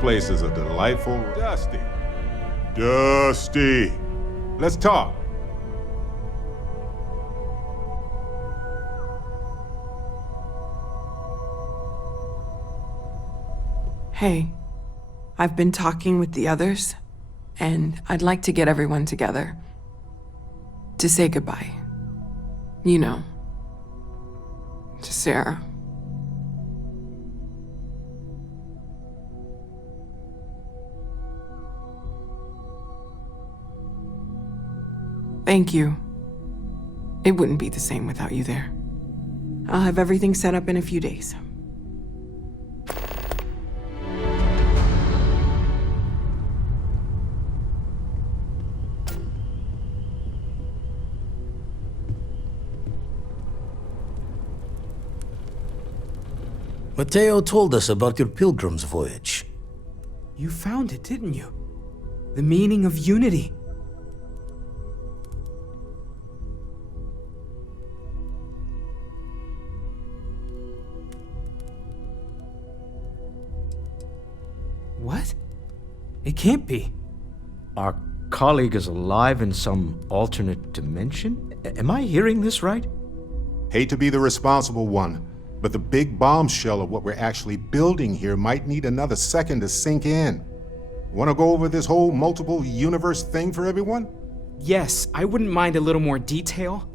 place is a delightful... Dusty. Dusty. Let's talk. Hey, I've been talking with the others, and I'd like to get everyone together. To say goodbye. You know. To Sarah. Thank you. It wouldn't be the same without you there. I'll have everything set up in a few days. Mateo told us about your pilgrim's voyage. You found it, didn't you? The meaning of unity. What? It can't be. Our colleague is alive in some alternate dimension? Am I hearing this right? Hate to be the responsible one, but the big bombshell of what we're actually building here might need another second to sink in. Want to go over this whole multiple universe thing for everyone? Yes, I wouldn't mind a little more detail.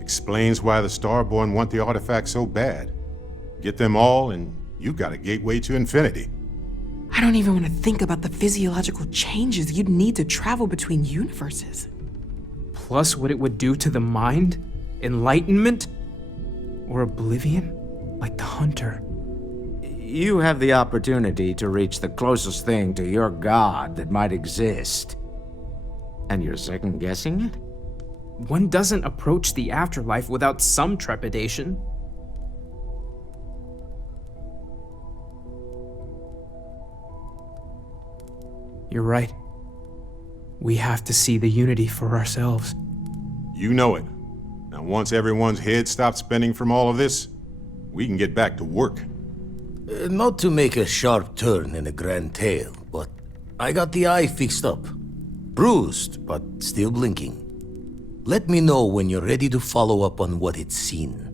Explains why the Starborn want the artifact so bad. Get them all, and you've got a gateway to infinity. I don't even want to think about the physiological changes you'd need to travel between universes. Plus what it would do to the mind? Enlightenment? Or oblivion? Like the Hunter. You have the opportunity to reach the closest thing to your god that might exist. And you're second-guessing it? One doesn't approach the afterlife without some trepidation. You're right. We have to see the unity for ourselves. You know it. Now once everyone's head stops spinning from all of this, we can get back to work. Not to make a sharp turn in a grand tale, but I got the eye fixed up. Bruised, but still blinking. Let me know when you're ready to follow up on what it's seen.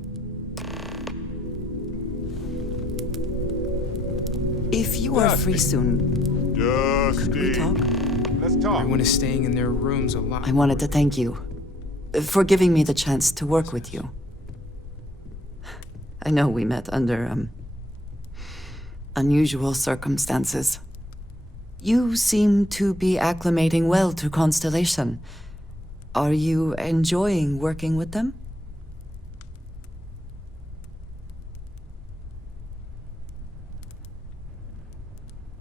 If you are free soon, could we talk? Let's talk. Everyone is staying in their rooms a lot. I wanted to thank you for giving me the chance to work with you. I know we met under, unusual circumstances. You seem to be acclimating well to Constellation. Are you enjoying working with them?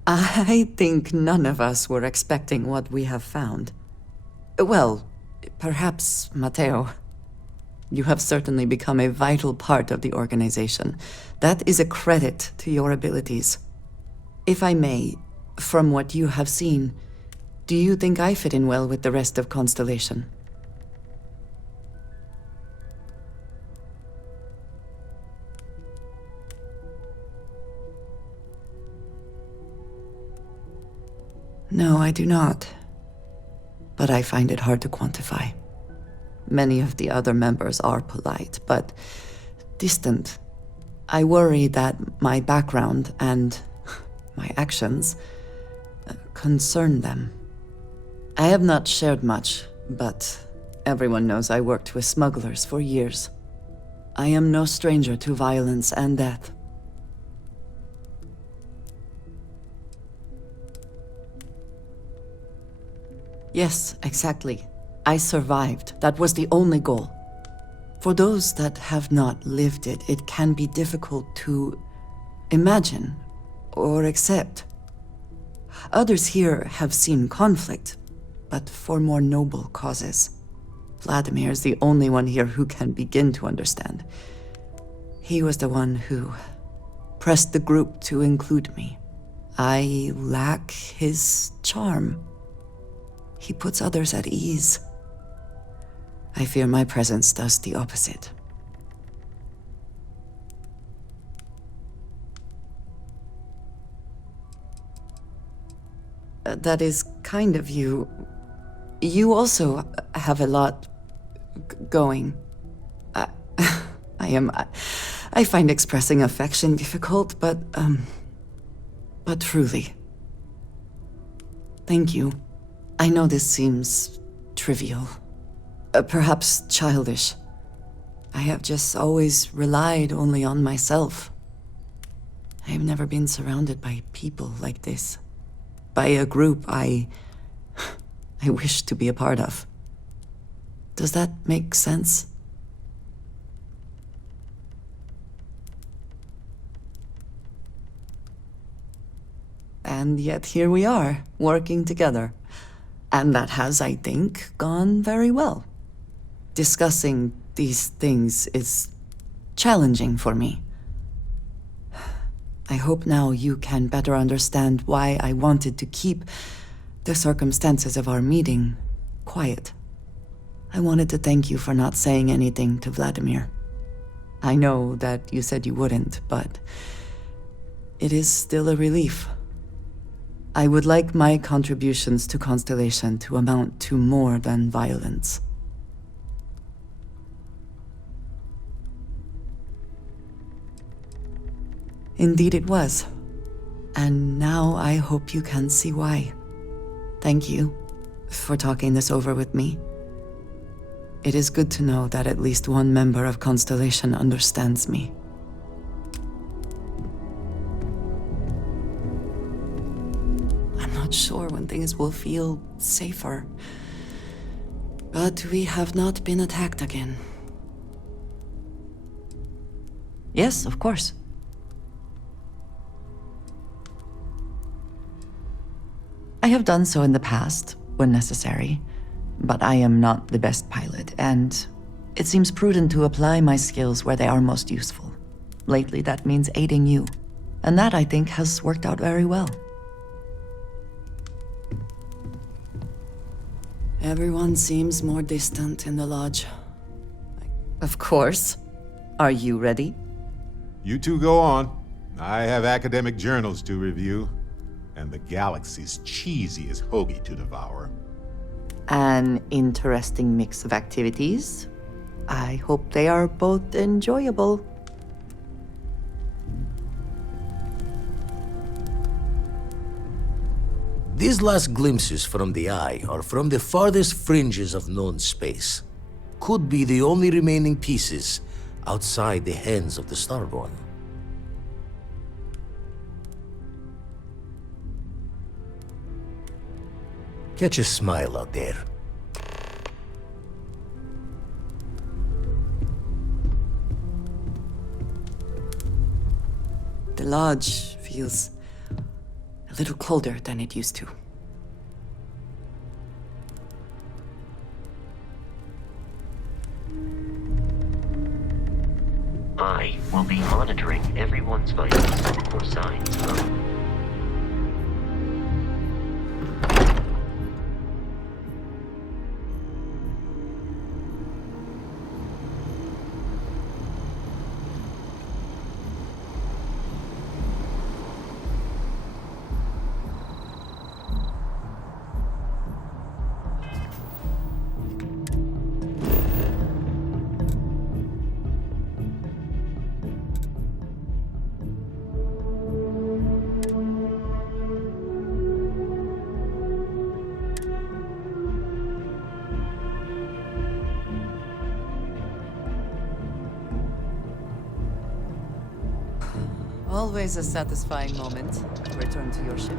I think none of us were expecting what we have found. Well, perhaps Mateo. You have certainly become a vital part of the organization. That is a credit to your abilities. If I may, from what you have seen, do you think I fit in well with the rest of Constellation? No, I do not. But I find it hard to quantify. Many of the other members are polite, but distant. I worry that my background and my actions concern them. I have not shared much, but everyone knows I worked with smugglers for years. I am no stranger to violence and death. Yes, exactly. I survived. That was the only goal. For those that have not lived it, it can be difficult to imagine or accept. Others here have seen conflict, but for more noble causes. Vladimir is the only one here who can begin to understand. He was the one who pressed the group to include me. I lack his charm. He puts others at ease. I fear my presence does the opposite. That is kind of you. You also have a lot going. I, I find expressing affection difficult, but truly. Thank you. I know this seems trivial, perhaps childish. I have just always relied only on myself. I have never been surrounded by people like this. By a group I wish to be a part of. Does that make sense? And yet here we are, working together. And that has, I think, gone very well. Discussing these things is challenging for me. I hope now you can better understand why I wanted to keep the circumstances of our meeting quiet. I wanted to thank you for not saying anything to Vladimir. I know that you said you wouldn't, but it is still a relief. I would like my contributions to Constellation to amount to more than violence. Indeed it was. And now I hope you can see why. Thank you for talking this over with me. It is good to know that at least one member of Constellation understands me. I'm not sure when things will feel safer. But we have not been attacked again. Yes, of course. I have done so in the past, when necessary, but I am not the best pilot, and it seems prudent to apply my skills where they are most useful. Lately, that means aiding you, and that, I think, has worked out very well. Everyone seems more distant in the lodge. Of course. Are you ready? You two go on. I have academic journals to review, and the galaxy's cheesiest hoagie to devour. An interesting mix of activities. I hope they are both enjoyable. These last glimpses from the Eye are from the farthest fringes of known space. Could be the only remaining pieces outside the hands of the Starborn. Catch a smile out there. The lodge feels a little colder than it used to. I will be monitoring everyone's vitals for signs of... Always a satisfying moment to return to your ship.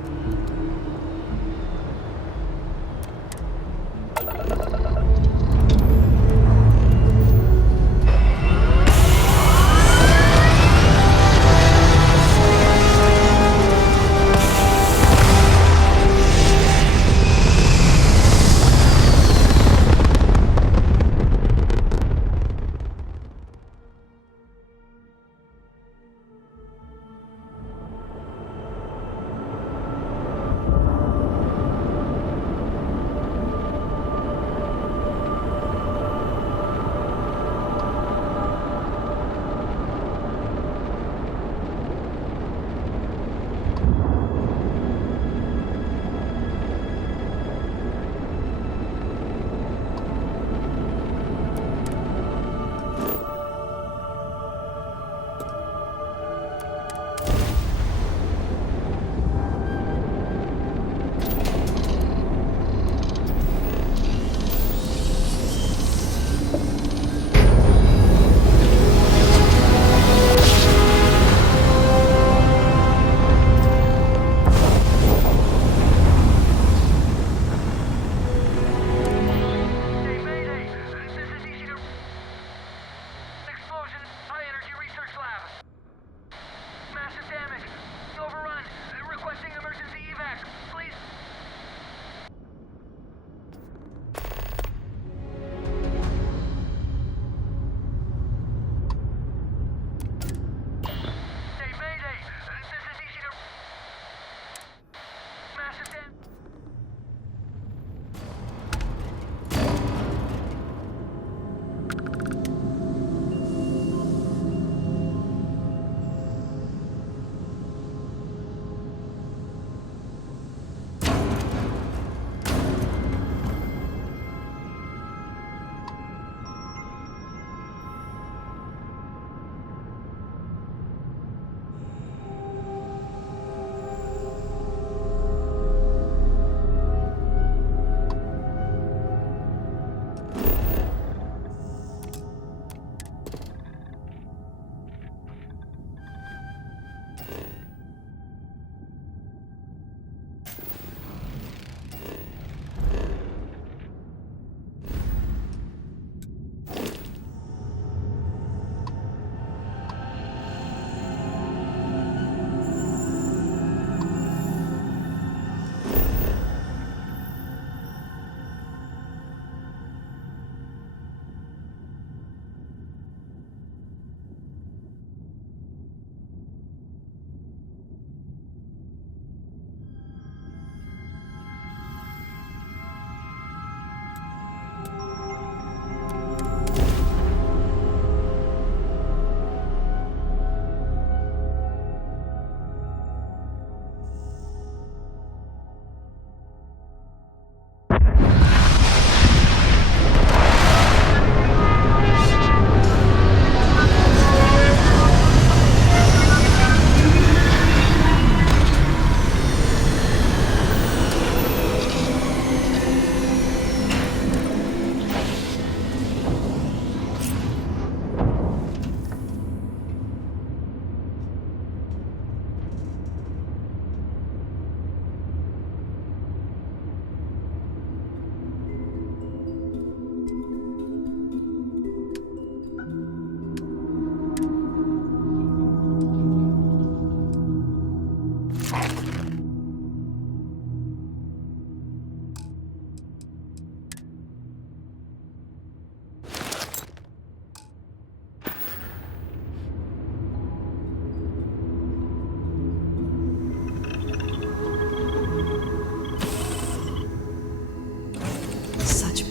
Such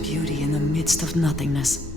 beauty in the midst of nothingness.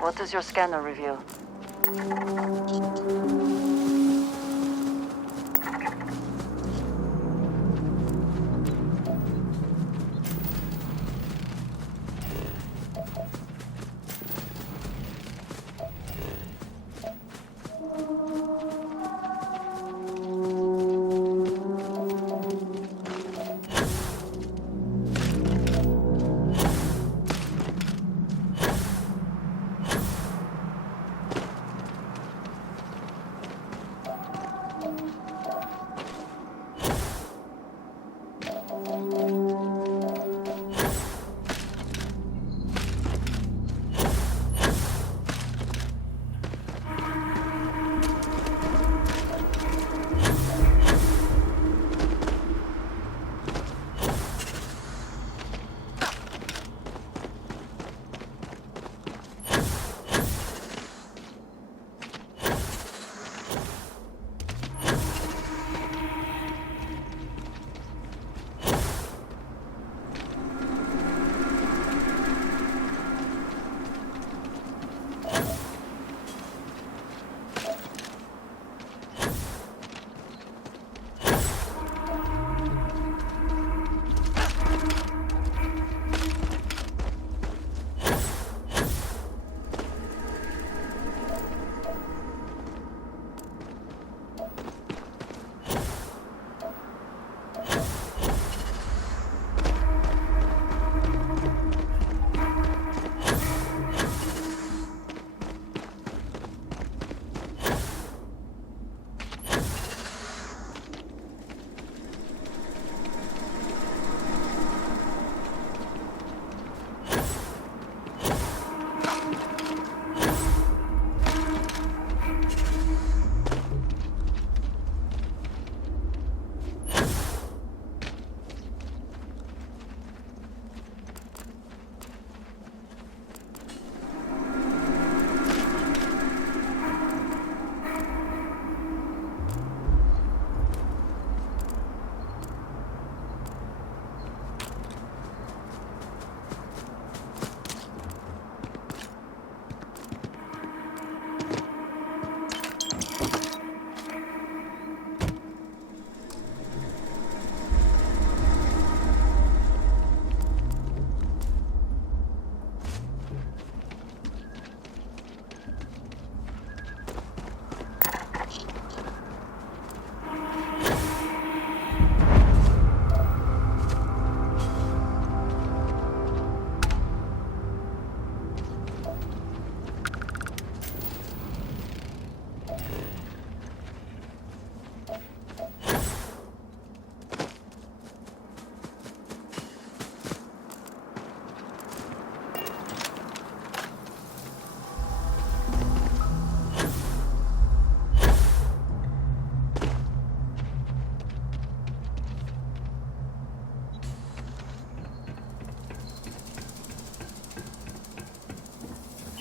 What does your scanner reveal?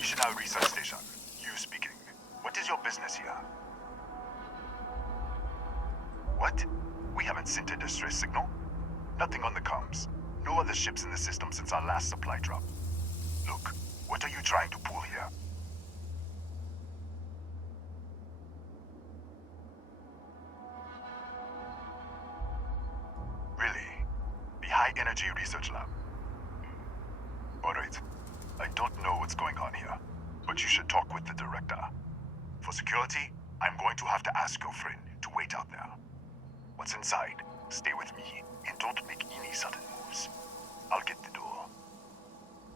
National Research Station. You speaking. What is your business here? What? We haven't sent a distress signal? Nothing on the comms. No other ships in the system since our last supply drop. Look, what are you trying to pull here? Really? The High Energy Research Lab? Alright. I don't know what's going on here, but you should talk with the director. For security, I'm going to have to ask your friend to wait out there. What's inside, stay with me, and don't make any sudden moves. I'll get the door.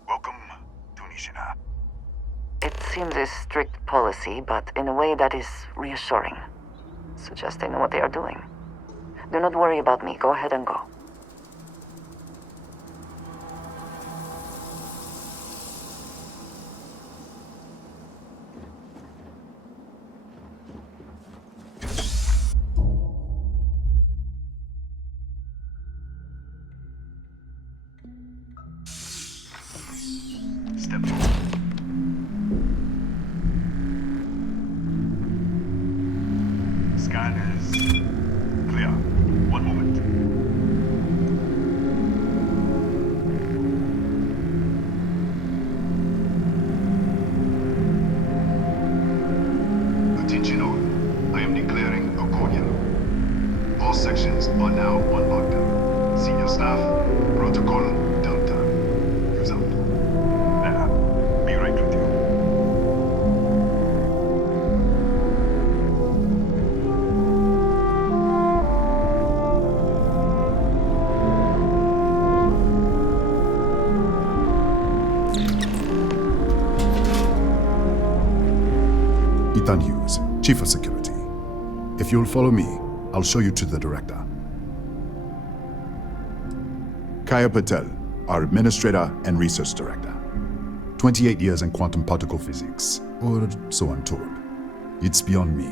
Welcome to Nishina. It seems a strict policy, but in a way that is reassuring. Suggests they know what they are doing. Do not worry about me. Go ahead and go. Step forward. Scan is clear. One moment. Attention all. I am declaring a code yellow. All sections are now on lockdown. Senior staff, protocol, Delta. Use out. There. Be right with you. Ethan Hughes, Chief of Security. If you'll follow me, I'll show you to the director. Kaya Patel, our Administrator and Research Director. 28 years in quantum particle physics, or so I'm told. It's beyond me.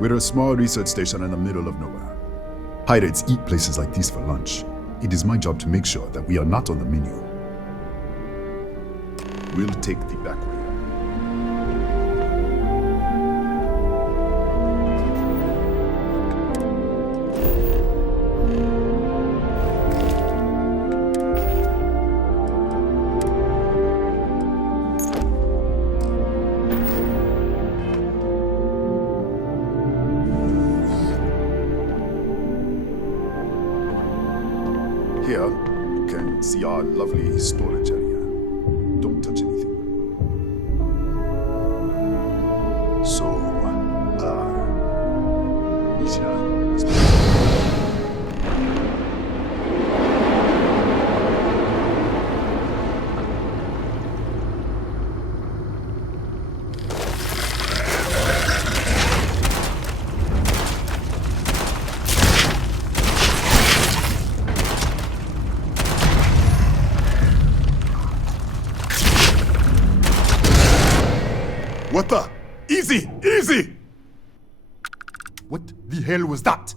We're a small research station in the middle of nowhere. Pirates eat places like these for lunch. It is my job to make sure that we are not on the menu. We'll take the back way. Here, you can see our lovely storage area. Don't touch anything. So, What the? Easy! Easy! What the hell was that?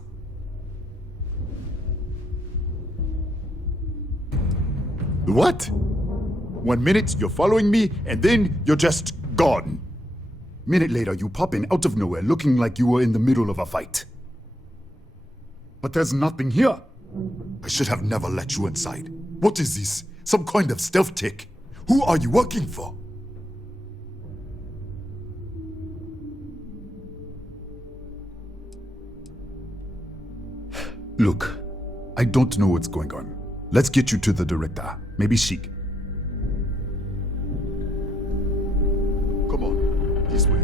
What? 1 minute you're following me, and then you're just gone. Minute later, you pop in out of nowhere looking like you were in the middle of a fight. But there's nothing here. I should have never let you inside. What is this? Some kind of stealth tick? Who are you working for? Look, I don't know what's going on. Let's get you to the director. Maybe Sheik. Come on, this way.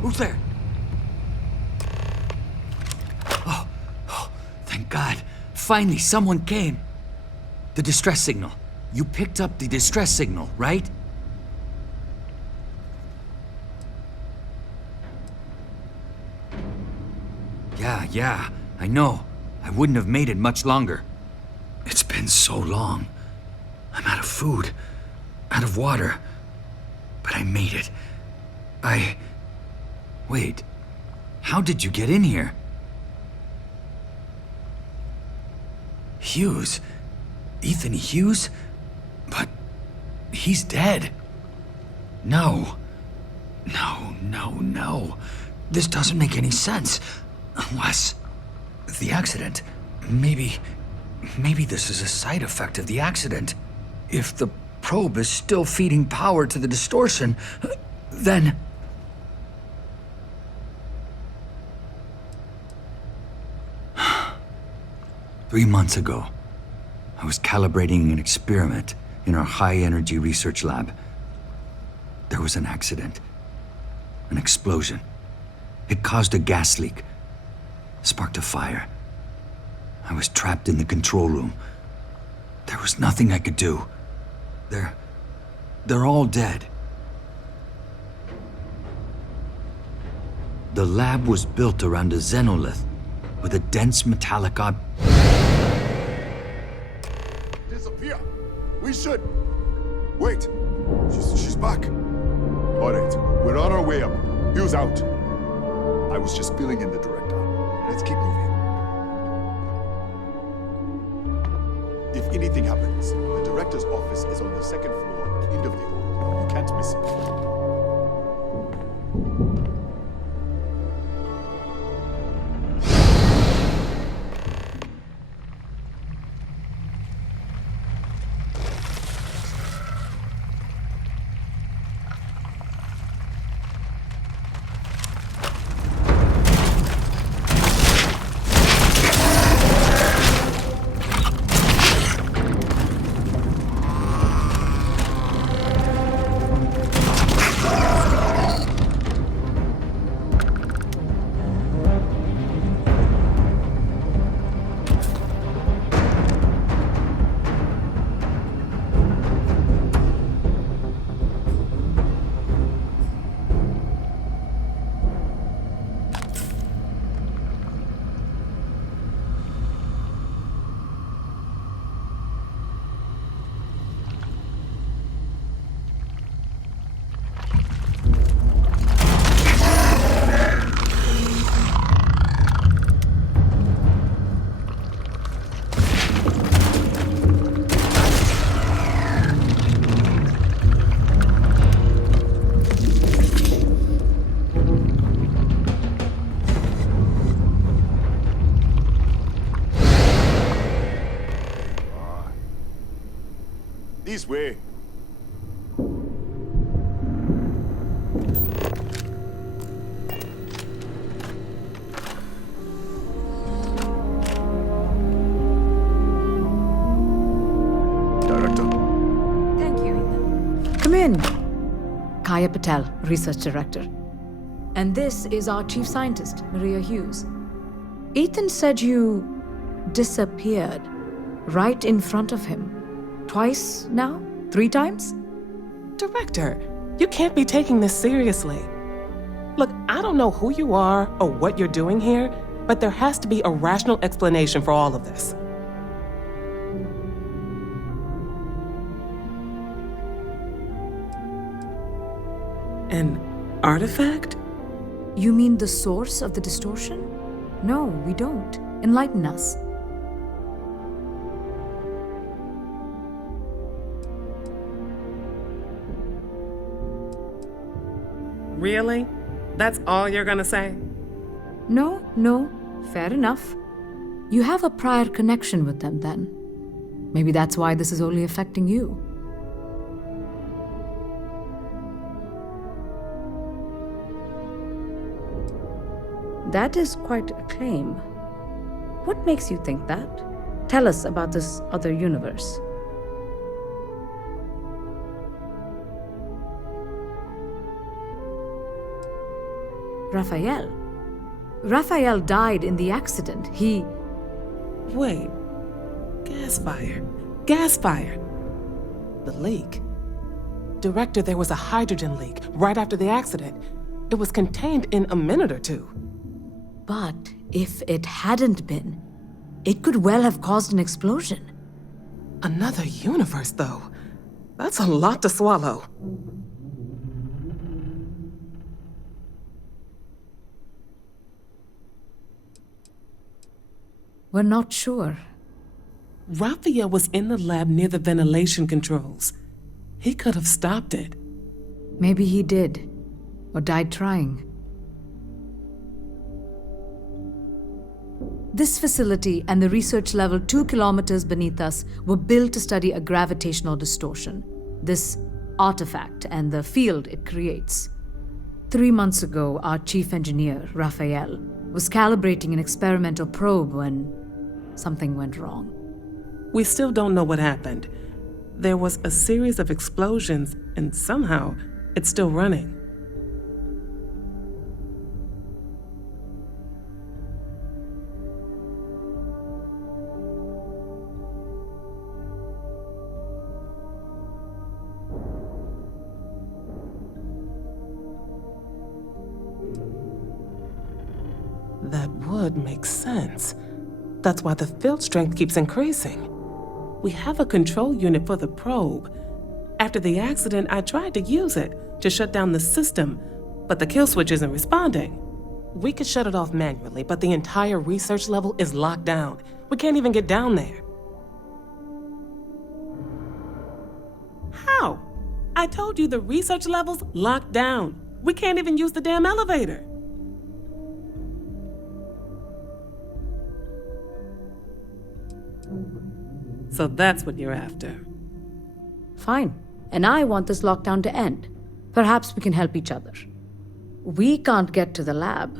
Who's there? Oh, thank God. Finally, someone came. The distress signal. You picked up the distress signal, right? Yeah, I know. I wouldn't have made it much longer. It's been so long. I'm out of food, out of water. But I made it. Wait. How did you get in here? Hughes? Ethan Hughes? But he's dead. No. No. This doesn't make any sense. Unless the accident. Maybe this is a side effect of the accident. If the probe is still feeding power to the distortion, then... Three months ago, I was calibrating an experiment in our high-energy research lab. There was an accident. An explosion. It caused a gas leak. Sparked a fire. I was trapped in the control room. There was nothing I could do. They're all dead. The lab was built around a xenolith with a dense metallic Disappear! We should... Wait! She's back! Alright, we're on our way up. Hughes out. I was just filling in the director. Let's keep moving. If anything happens, the director's office is on the second floor at the end of the hall. You can't miss it. This way. Director. Thank you, Ethan. Come in. Kaya Patel, Research Director. And this is our Chief Scientist, Maria Hughes. Ethan said you disappeared right in front of him. Twice now? 3 times? Director, you can't be taking this seriously. Look, I don't know who you are or what you're doing here, but there has to be a rational explanation for all of this. An artifact? You mean the source of the distortion? No, we don't. Enlighten us. Really? That's all you're gonna say? No, fair enough. You have a prior connection with them then. Maybe that's why this is only affecting you. That is quite a claim. What makes you think that? Tell us about this other universe. Raphael. Raphael died in the accident. He... Wait. Gas fire. Gas fire. The leak. Director, there was a hydrogen leak right after the accident. It was contained in a minute or two. But if it hadn't been, it could well have caused an explosion. Another universe, though. That's a lot to swallow. We're not sure. Raphael was in the lab near the ventilation controls. He could have stopped it. Maybe he did, or died trying. This facility and the research level 2 kilometers beneath us were built to study a gravitational distortion, this artifact and the field it creates. 3 months ago, our chief engineer, Raphael, was calibrating an experimental probe when something went wrong. We still don't know what happened. There was a series of explosions, and somehow it's still running. That would make sense. That's why the field strength keeps increasing. We have a control unit for the probe. After the accident, I tried to use it to shut down the system, but the kill switch isn't responding. We could shut it off manually, but the entire research level is locked down. We can't even get down there. How? I told you the research level's locked down. We can't even use the damn elevator. So that's what you're after. Fine. And I want this lockdown to end. Perhaps we can help each other. We can't get to the lab,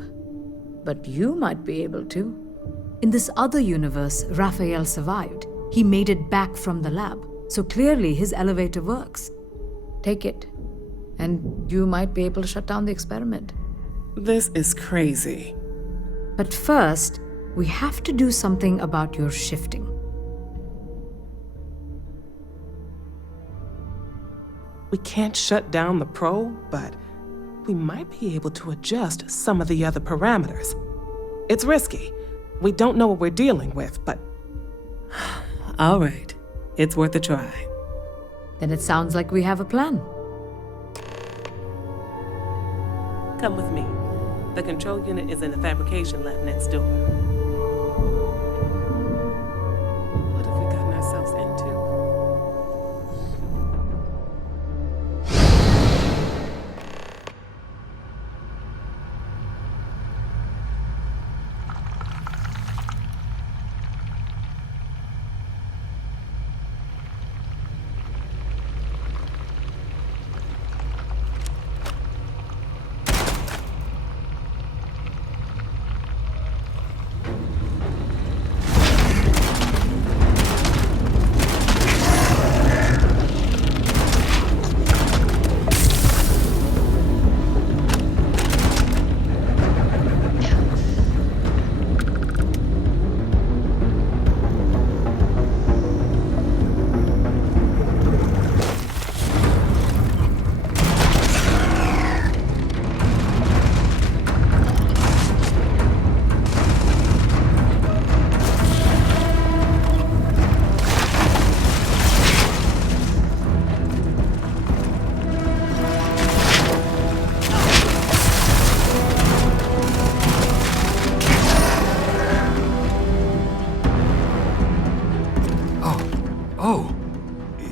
but you might be able to. In this other universe, Raphael survived. He made it back from the lab, so clearly his elevator works. Take it, and you might be able to shut down the experiment. This is crazy. But first, we have to do something about your shifting. We can't shut down the probe, but we might be able to adjust some of the other parameters. It's risky. We don't know what we're dealing with, but... All right. It's worth a try. Then it sounds like we have a plan. Come with me. The control unit is in the fabrication lab next door. What have we gotten ourselves into?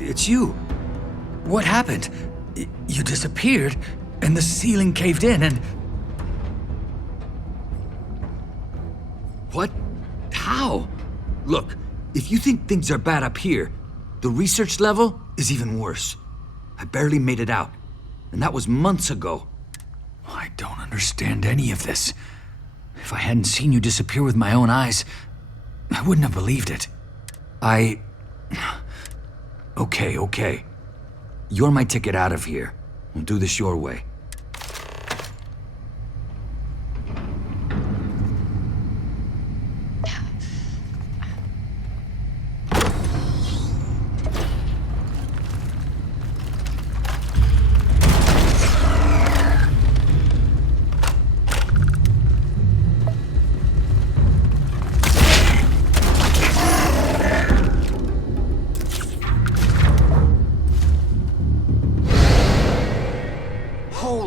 It's you. What happened? You disappeared, and the ceiling caved in, and... What? How? Look, if you think things are bad up here, the research level is even worse. I barely made it out, and that was months ago. I don't understand any of this. If I hadn't seen you disappear with my own eyes, I wouldn't have believed it. Okay. You're my ticket out of here. We'll do this your way.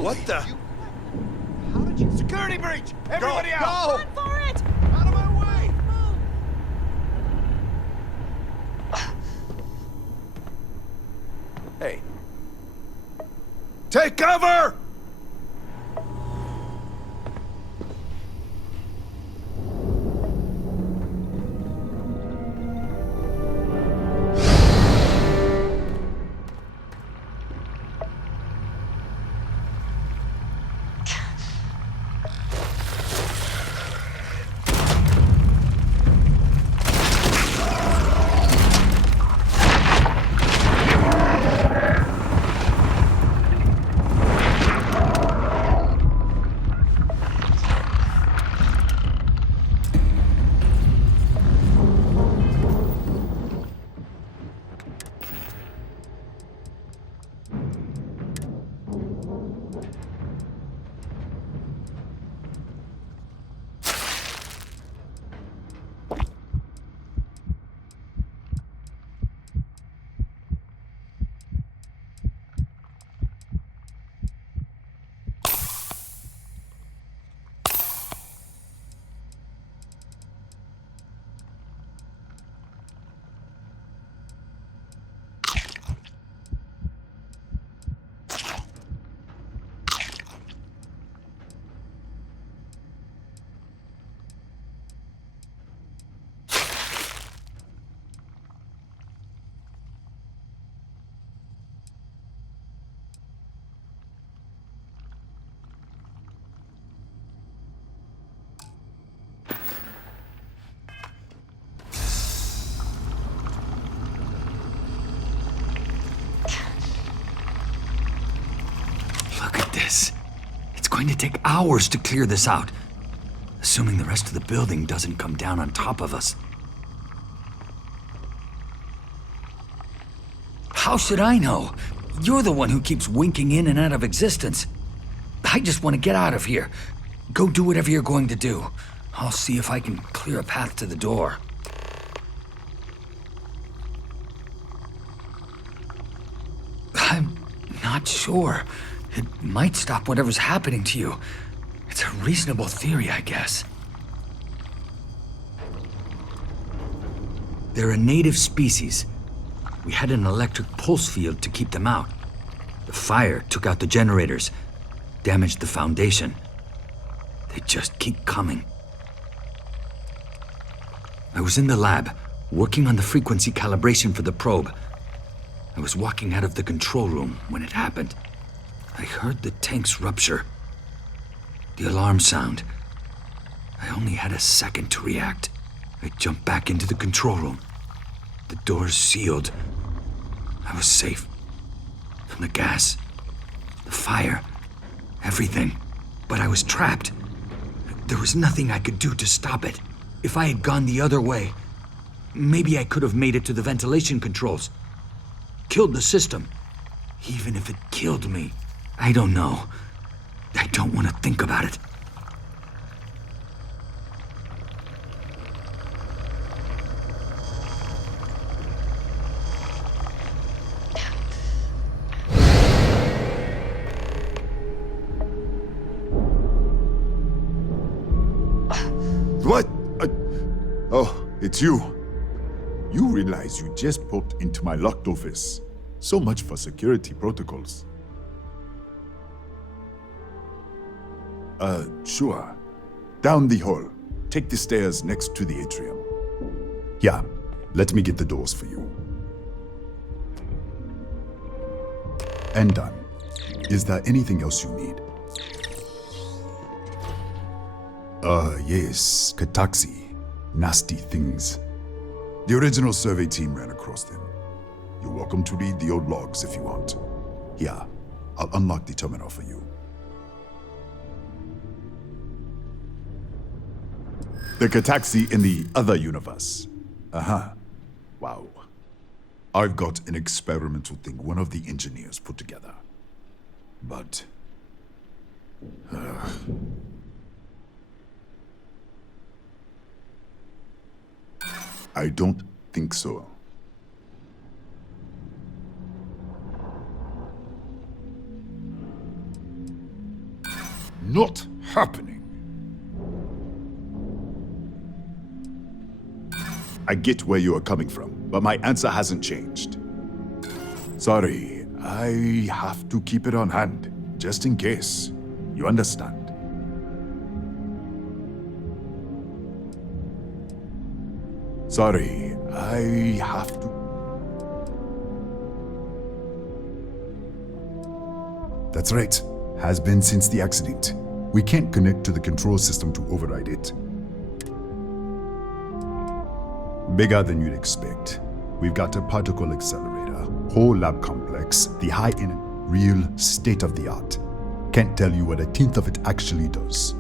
What the? How did you... Security breach! Everybody out! Go! Run for it! Out of my way! Hey. Take cover! Look at this. It's going to take hours to clear this out. Assuming the rest of the building doesn't come down on top of us. How should I know? You're the one who keeps winking in and out of existence. I just want to get out of here. Go do whatever you're going to do. I'll see if I can clear a path to the door. I'm not sure. It might stop whatever's happening to you. It's a reasonable theory, I guess. They're a native species. We had an electric pulse field to keep them out. The fire took out the generators, damaged the foundation. They just keep coming. I was in the lab, working on the frequency calibration for the probe. I was walking out of the control room when it happened. I heard the tanks rupture. The alarm sound. I only had a second to react. I jumped back into the control room. The doors sealed. I was safe. From the gas, the fire, everything. But I was trapped. There was nothing I could do to stop it. If I had gone the other way, maybe I could have made it to the ventilation controls. Killed the system. Even if it killed me, I don't know. I don't want to think about it. What? Oh, it's you. You realize you just popped into my locked office. So much for security protocols. Sure. Down the hall. Take the stairs next to the atrium. Yeah, let me get the doors for you. And done. Is there anything else you need? Yes, Kataxi. Nasty things. The original survey team ran across them. You're welcome to read the old logs if you want. Here, I'll unlock the terminal for you. The Kataxi in the other universe. Uh-huh. Wow. I've got an experimental thing one of the engineers put together. But... I don't think so. not happening. I get where you are coming from, but my answer hasn't changed. Sorry, I have to keep it on hand, just in case. You understand? Sorry, I have to... That's right. Has been since the accident. We can't connect to the control system to override it. Bigger than you'd expect. We've got a particle accelerator, whole lab complex, the high-end, real state-of-the-art. Can't tell you what a tenth of it actually does.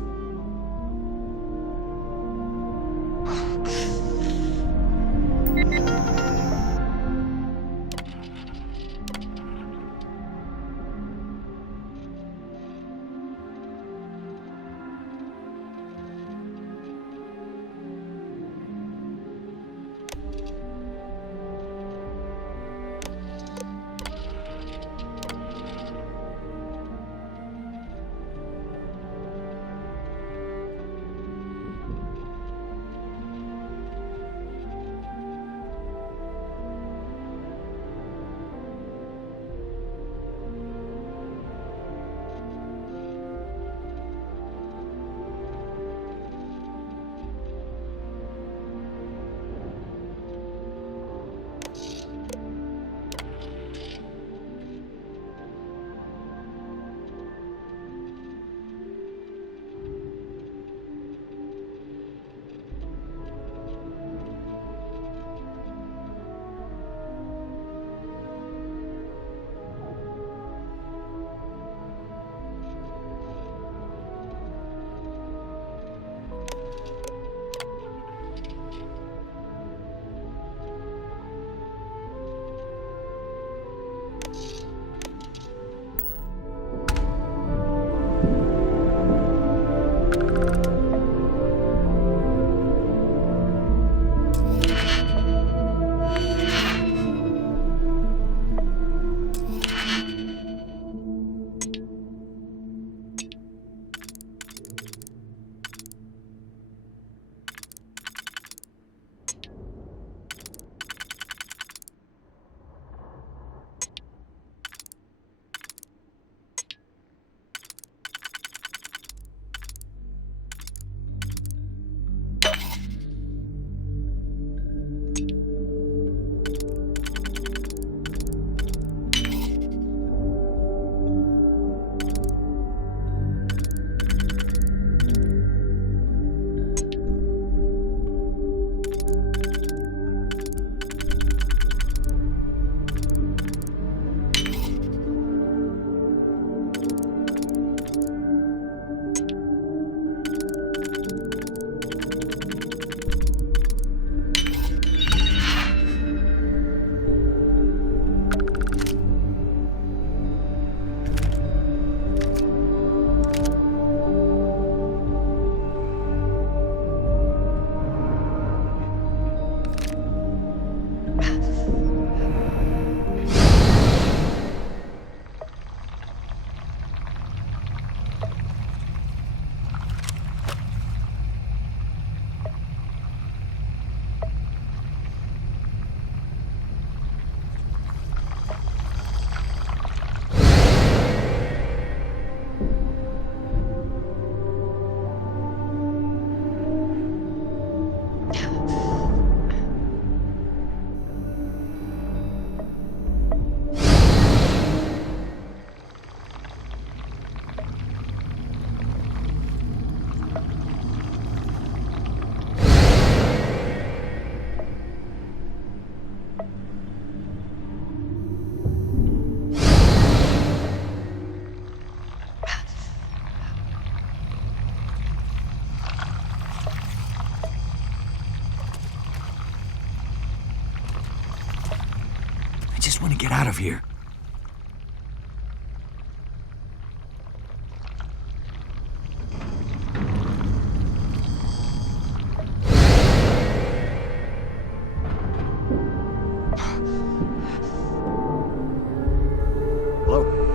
I just want to get out of here. Hello?